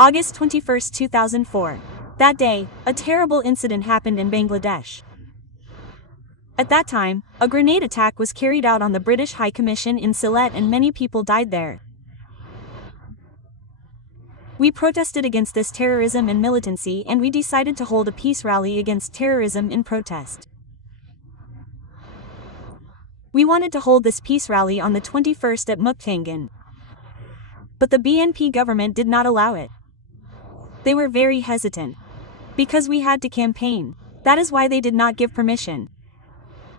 August 21, 2004. That day, a terrible incident happened in Bangladesh. At that time, a grenade attack was carried out on the British High Commission in Sylhet and many people died there. We protested against this terrorism and militancy, and we decided to hold a peace rally against terrorism in protest. We wanted to hold this peace rally on the 21st at Muktangan. But the BNP government did not allow it. They were very hesitant. Because we had to campaign. That is why they did not give permission.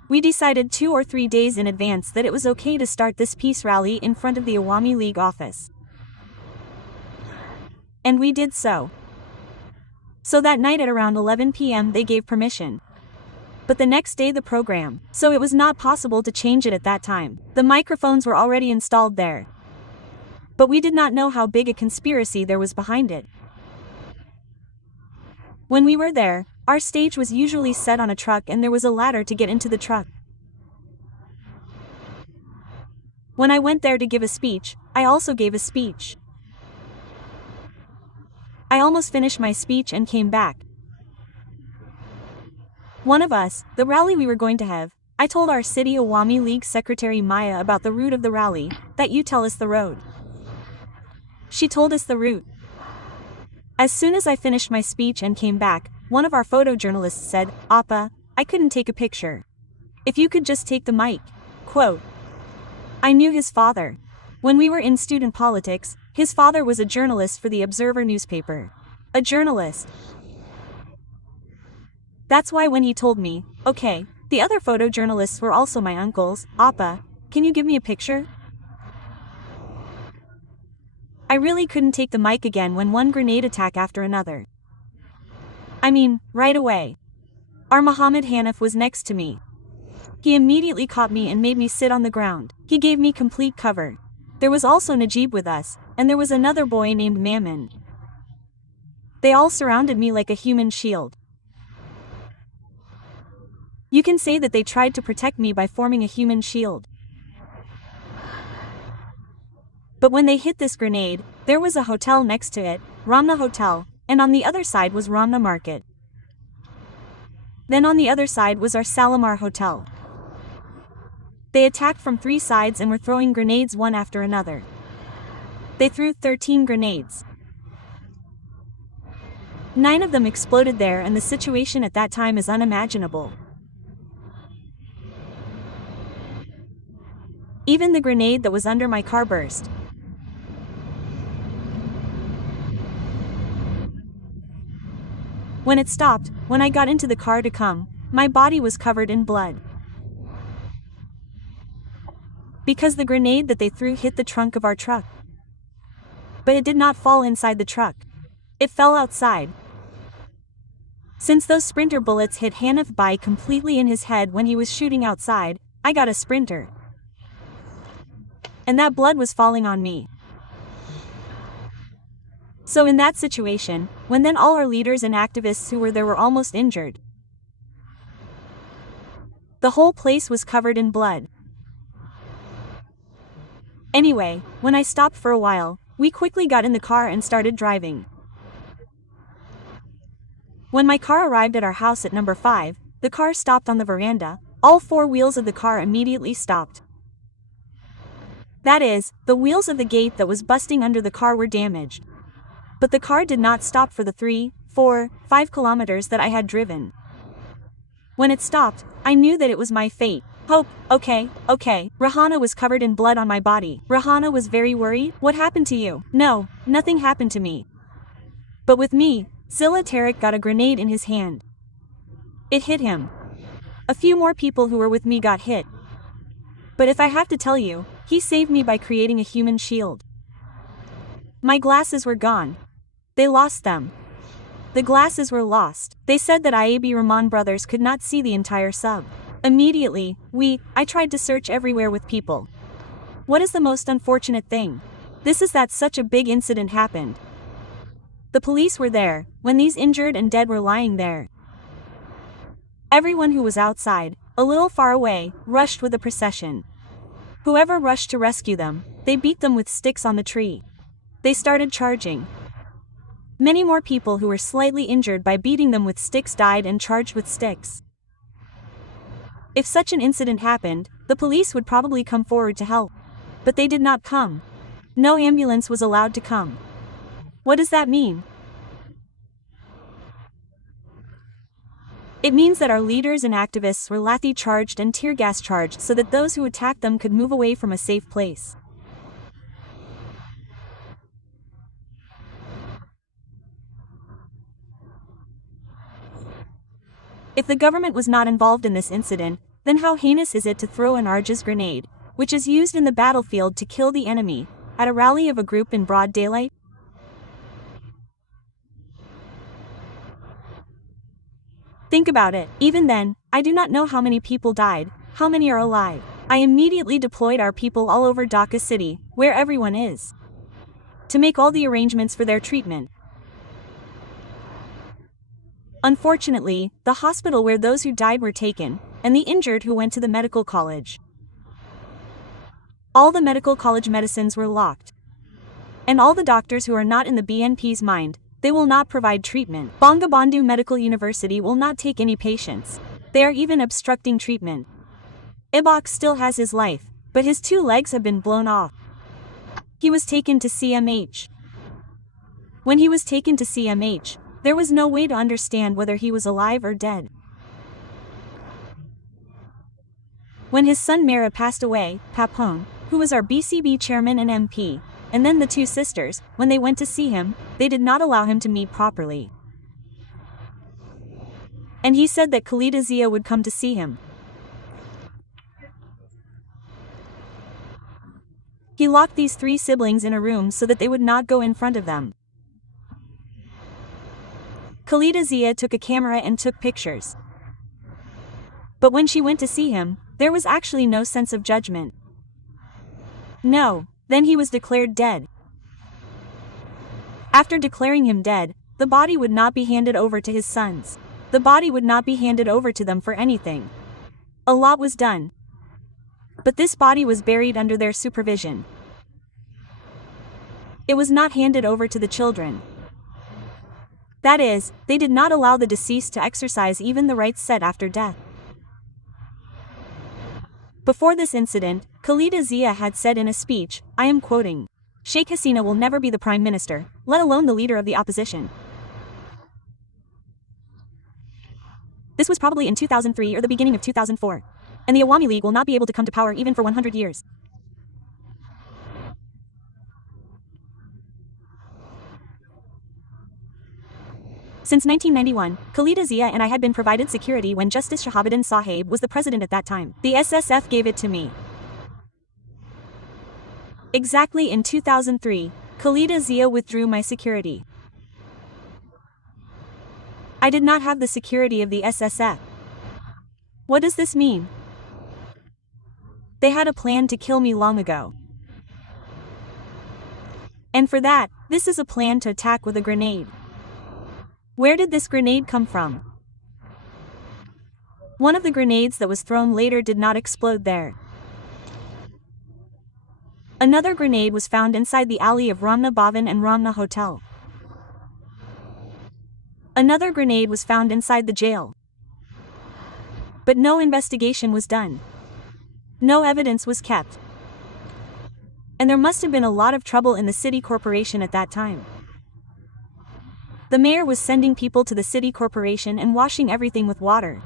We decided 2 or 3 days in advance that it was okay to start this peace rally in front of the Awami League office. And we did so. So that night at around 11 p.m. they gave permission. But the next day the program, so it was not possible to change it at that time. The microphones were already installed there. But we did not know how big a conspiracy there was behind it. When we were there, our stage was usually set on a truck and there was a ladder to get into the truck. When I went there to give a speech, I also gave a speech. I almost finished my speech and came back. One of us, the rally we were going to have, I told our city Awami League secretary Maya about the route of the rally, that you tell us the road. She told us the route. As soon as I finished my speech and came back, one of our photojournalists said, "Appa, I couldn't take a picture. If you could just take the mic." Quote. I knew his father. When we were in student politics, his father was a journalist for the Observer newspaper. A journalist. That's why when he told me, "Okay, the other photojournalists were also my uncles, Appa, can you give me a picture?" I really couldn't take the mic again when one grenade attack after another. I mean, right away. Our Muhammad Hanif was next to me. He immediately caught me and made me sit on the ground. He gave me complete cover. There was also Najib with us, and there was another boy named Mammon. They all surrounded me like a human shield. You can say that they tried to protect me by forming a human shield. But when they hit this grenade, there was a hotel next to it, Ramna Hotel, and on the other side was Ramna Market. Then on the other side was our Salamar Hotel. They attacked from 3 sides and were throwing grenades one after another. They threw 13 grenades. 9 of them exploded there, and the situation at that time is unimaginable. Even the grenade that was under my car burst. When it stopped, when I got into the car to come, my body was covered in blood. Because the grenade that they threw hit the trunk of our truck. But it did not fall inside the truck. It fell outside. Since those sprinter bullets hit Hanif Bhai completely in his head when he was shooting outside, I got a sprinter. And that blood was falling on me. So in that situation, when then all our leaders and activists who were there were almost injured. The whole place was covered in blood. Anyway, when I stopped for a while, we quickly got in the car and started driving. When my car arrived at our house at number 5, the car stopped on the veranda. All 4 wheels of the car immediately stopped. That is, the wheels of the gate that was busting under the car were damaged. But the car did not stop for the 3, 4, 5 kilometers that I had driven. When it stopped, I knew that it was my fate. Hope, okay. Rahana was covered in blood on my body. Rahana was very worried. What happened to you? No, nothing happened to me. But with me, Zilla Tarek got a grenade in his hand. It hit him. A few more people who were with me got hit. But if I have to tell you, he saved me by creating a human shield. My glasses were gone. They lost them. The glasses were lost. They said that IAB Rahman brothers could not see the entire sub. Immediately, I tried to search everywhere with people. What is the most unfortunate thing? This is that such a big incident happened. The police were there, when these injured and dead were lying there. Everyone who was outside, a little far away, rushed with the procession. Whoever rushed to rescue them, they beat them with sticks on the tree. They started charging. Many more people who were slightly injured by beating them with sticks died and charged with sticks. If such an incident happened, the police would probably come forward to help. But they did not come. No ambulance was allowed to come. What does that mean? It means that our leaders and activists were lathi charged and tear gas charged so that those who attacked them could move away from a safe place. If the government was not involved in this incident, then how heinous is it to throw an Arj's grenade, which is used in the battlefield to kill the enemy, at a rally of a group in broad daylight? Think about it. Even then, I do not know how many people died, how many are alive. I immediately deployed our people all over Dhaka city, where everyone is, to make all the arrangements for their treatment. Unfortunately, the hospital where those who died were taken, and the injured who went to the medical college. All the medical college medicines were locked. And all the doctors who are not in the BNP's mind, they will not provide treatment. Bangabandhu Medical University will not take any patients. They are even obstructing treatment. Ibok still has his life, but his 2 legs have been blown off. He was taken to CMH. When he was taken to CMH, there was no way to understand whether he was alive or dead. When his son Mera passed away, Papone, who was our BCB chairman and MP, and then the 2 sisters, when they went to see him, they did not allow him to meet properly. And he said that Khalida Zia would come to see him. He locked these 3 siblings in a room so that they would not go in front of them. Khalida Zia took a camera and took pictures. But when she went to see him, there was actually no sense of judgment. No, then he was declared dead. After declaring him dead, the body would not be handed over to his sons. The body would not be handed over to them for anything. A lot was done. But this body was buried under their supervision. It was not handed over to the children. That is, they did not allow the deceased to exercise even the rights set after death. Before this incident, Khalida Zia had said in a speech, I am quoting, Sheikh Hasina will never be the prime minister, let alone the leader of the opposition. This was probably in 2003 or the beginning of 2004. And the Awami League will not be able to come to power even for 100 years. Since 1991, Khalida Zia and I had been provided security when Justice Shahabuddin Sahib was the president at that time. The SSF gave it to me. Exactly in 2003, Khalida Zia withdrew my security. I did not have the security of the SSF. What does this mean? They had a plan to kill me long ago. And for that, this is a plan to attack with a grenade. Where did this grenade come from? One of the grenades that was thrown later did not explode there. Another grenade was found inside the alley of Ramna Bhavan and Ramna Hotel. Another grenade was found inside the jail. But no investigation was done. No evidence was kept. And there must have been a lot of trouble in the city corporation at that time. The mayor was sending people to the city corporation and washing everything with water.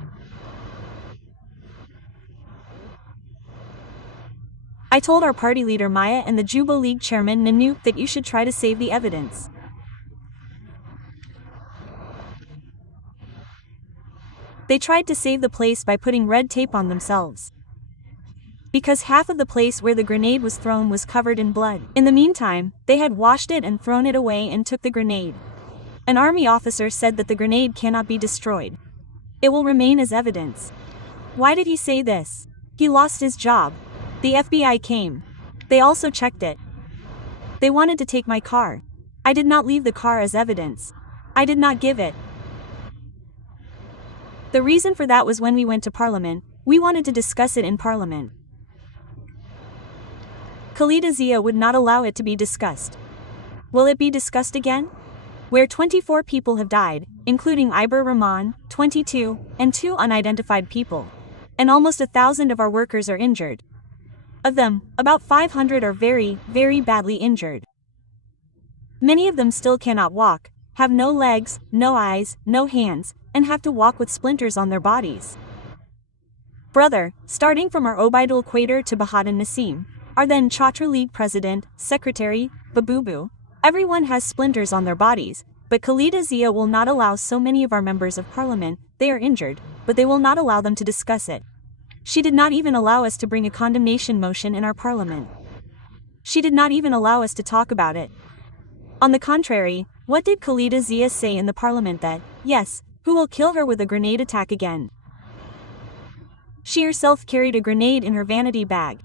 I told our party leader Maya and the Juba League chairman Nanu that you should try to save the evidence. They tried to save the place by putting red tape on themselves. Because half of the place where the grenade was thrown was covered in blood. In the meantime, they had washed it and thrown it away and took the grenade. An army officer said that the grenade cannot be destroyed. It will remain as evidence. Why did he say this? He lost his job. The FBI came. They also checked it. They wanted to take my car. I did not leave the car as evidence. I did not give it. The reason for that was when we went to Parliament, we wanted to discuss it in Parliament. Khalida Zia would not allow it to be discussed. Will it be discussed again? where 24 people have died, including Iber Rahman, 22, and 2 unidentified people. And almost 1,000 of our workers are injured. Of them, about 500 are very, very badly injured. Many of them still cannot walk, have no legs, no eyes, no hands, and have to walk with splinters on their bodies. Brother, starting from our Obaidul Quader to Bahadin Nasim, our then Chhatra League president, secretary, Babubu, everyone has splinters on their bodies, but Khalida Zia will not allow so many of our members of parliament, they are injured, but they will not allow them to discuss it. She did not even allow us to bring a condemnation motion in our parliament. She did not even allow us to talk about it. On the contrary, what did Khalida Zia say in the parliament that, yes, who will kill her with a grenade attack again? She herself carried a grenade in her vanity bag.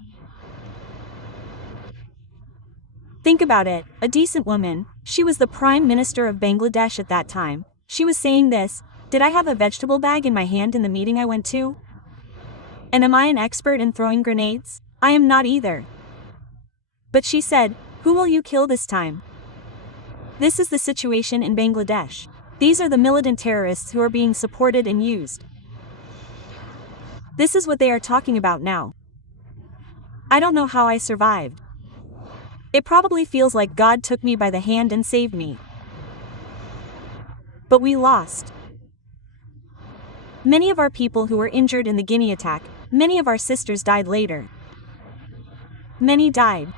Think about it, a decent woman, she was the Prime Minister of Bangladesh at that time, she was saying this, did I have a vegetable bag in my hand in the meeting I went to? And am I an expert in throwing grenades? I am not either. But she said, who will you kill this time? This is the situation in Bangladesh. These are the militant terrorists who are being supported and used. This is what they are talking about now. I don't know how I survived. It probably feels like God took me by the hand and saved me. But we lost. Many of our people who were injured in the Guinea attack, many of our sisters died later. Many died.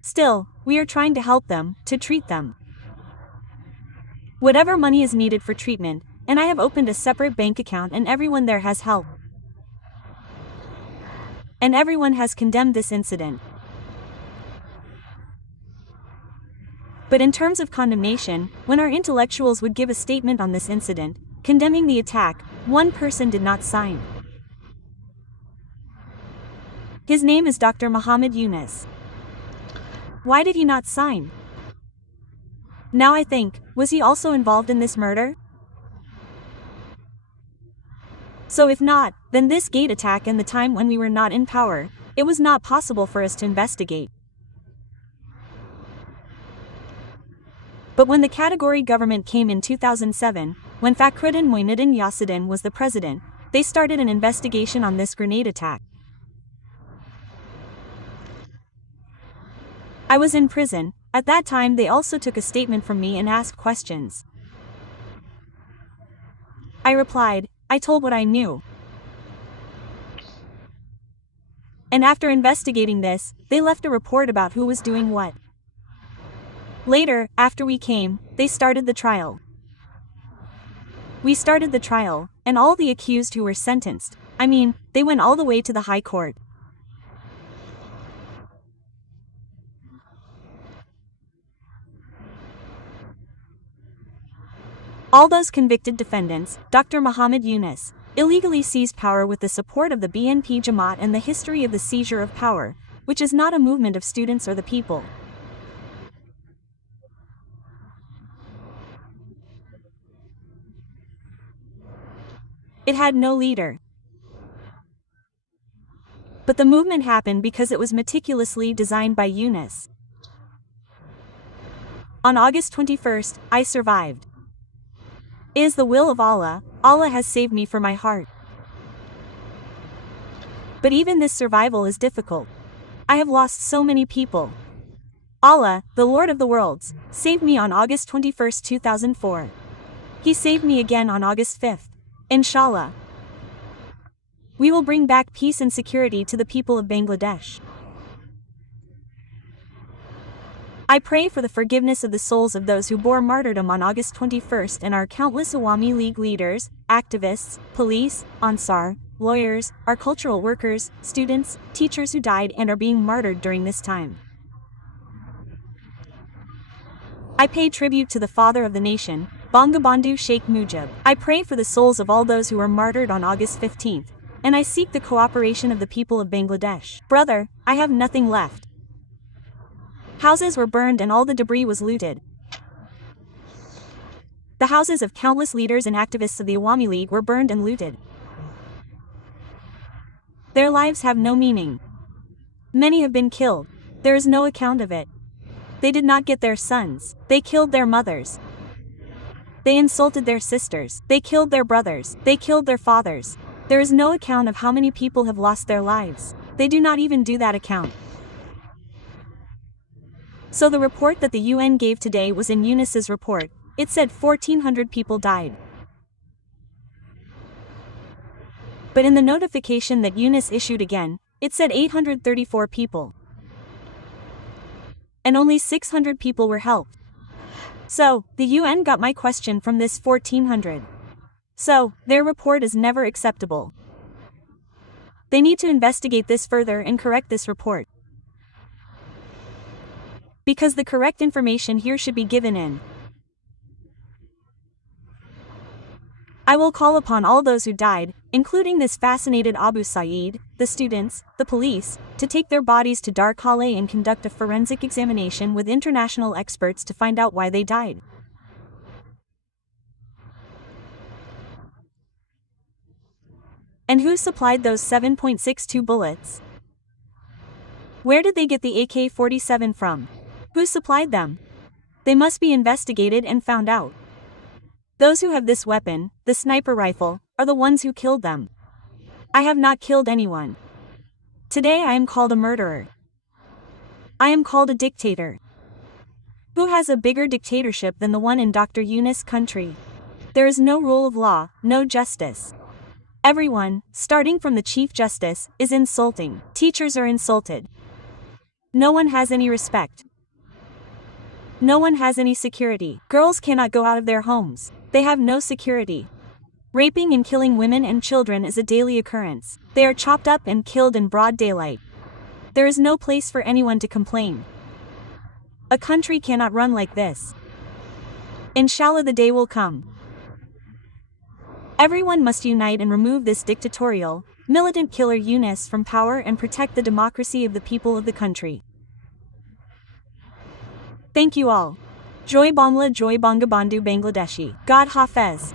Still, we are trying to help them, to treat them. Whatever money is needed for treatment, and I have opened a separate bank account and everyone there has helped. And everyone has condemned this incident. But in terms of condemnation, when our intellectuals would give a statement on this incident, condemning the attack, one person did not sign. His name is Dr. Muhammad Yunus. Why did he not sign? Now I think, was he also involved in this murder? So if not, then this gate attack and the time when we were not in power, it was not possible for us to investigate. But when the category government came in 2007, when Fakhruddin Moinuddin Yasuddin was the president, they started an investigation on this grenade attack. I was in prison. At that time they also took a statement from me and asked questions. I replied, I told what I knew. And after investigating this, they left a report about who was doing what. Later, after we came, they started the trial. We started the trial, and all the accused who were sentenced, I mean, they went all the way to the High Court. All those convicted defendants, Dr. Muhammad Yunus, illegally seized power with the support of the BNP Jamaat and the history of the seizure of power, which is not a movement of students or the people. It had no leader. But the movement happened because it was meticulously designed by Yunus. On August 21st, I survived. It is the will of Allah, Allah has saved me for my heart. But even this survival is difficult. I have lost so many people. Allah, the Lord of the worlds, saved me on August 21st, 2004. He saved me again on August 5th. Inshallah. We will bring back peace and security to the people of Bangladesh. I pray for the forgiveness of the souls of those who bore martyrdom on August 21st and our countless Awami League leaders, activists, police, Ansar, lawyers, our cultural workers, students, teachers who died and are being martyred during this time. I pay tribute to the father of the nation, Bangabandhu Sheikh Mujib. I pray for the souls of all those who were martyred on August 15th, and I seek the cooperation of the people of Bangladesh. Brother, I have nothing left. Houses were burned and all the debris was looted. The houses of countless leaders and activists of the Awami League were burned and looted. Their lives have no meaning. Many have been killed. There is no account of it. They did not get their sons. They killed their mothers. They insulted their sisters. They killed their brothers. They killed their fathers. There is no account of how many people have lost their lives. They do not even do that account. So the report that the UN gave today was in Eunice's report. It said 1,400 people died. But in the notification that Eunice issued again, it said 834 people. And only 600 people were helped. So, the UN got my question from this 1,400. So, their report is never acceptable. They need to investigate this further and correct this report. Because the correct information here should be given in. I will call upon all those who died, including this fascinated Abu Saeed, the students, the police, to take their bodies to Dar Calais and conduct a forensic examination with international experts to find out why they died. And who supplied those 7.62 bullets? Where did they get the AK-47 from? Who supplied them? They must be investigated and found out. Those who have this weapon, the sniper rifle, are the ones who killed them. I have not killed anyone. Today I am called a murderer. I am called a dictator. Who has a bigger dictatorship than the one in Dr. Eunice's country? There is no rule of law, no justice. Everyone, starting from the Chief Justice, is insulting. Teachers are insulted. No one has any respect. No one has any security. Girls cannot go out of their homes. They have no security. Raping and killing women and children is a daily occurrence. They are chopped up and killed in broad daylight. There is no place for anyone to complain. A country cannot run like this. Inshallah, the day will come. Everyone must unite and remove this dictatorial, militant killer Eunice from power and protect the democracy of the people of the country. Thank you all. Joy Bangla, Joy Bangabandhu Bangladeshi. God Hafez.